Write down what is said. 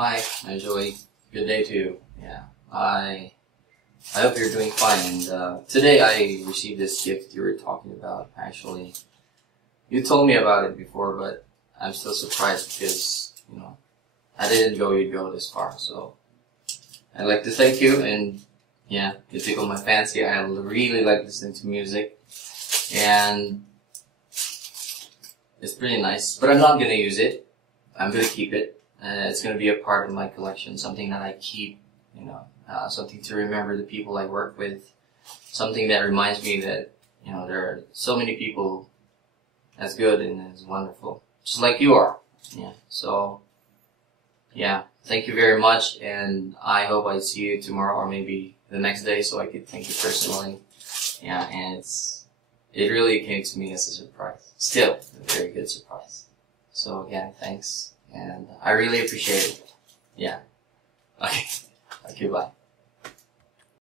Hi, Joey. Good day to you. Yeah, I hope you're doing fine. And today I received this gift you were talking about. Actually, you told me about it before, but I'm still surprised because I didn't know you'd go this far. So I'd like to thank you, and yeah, you tickled my fancy. I really like listening to music, and it's pretty nice. But I'm not gonna use it. I'm gonna keep it. It's going to be a part of my collection, something that I keep, something to remember the people I work with, something that reminds me that, there are so many people as good and as wonderful, just like you are. Yeah. So, yeah, thank you very much, and I hope I see you tomorrow or maybe the next day so I could thank you personally. Yeah, and it really came to me as a surprise. Still, a very good surprise. So again, thanks. And I really appreciate it. Yeah. Okay. Okay, bye.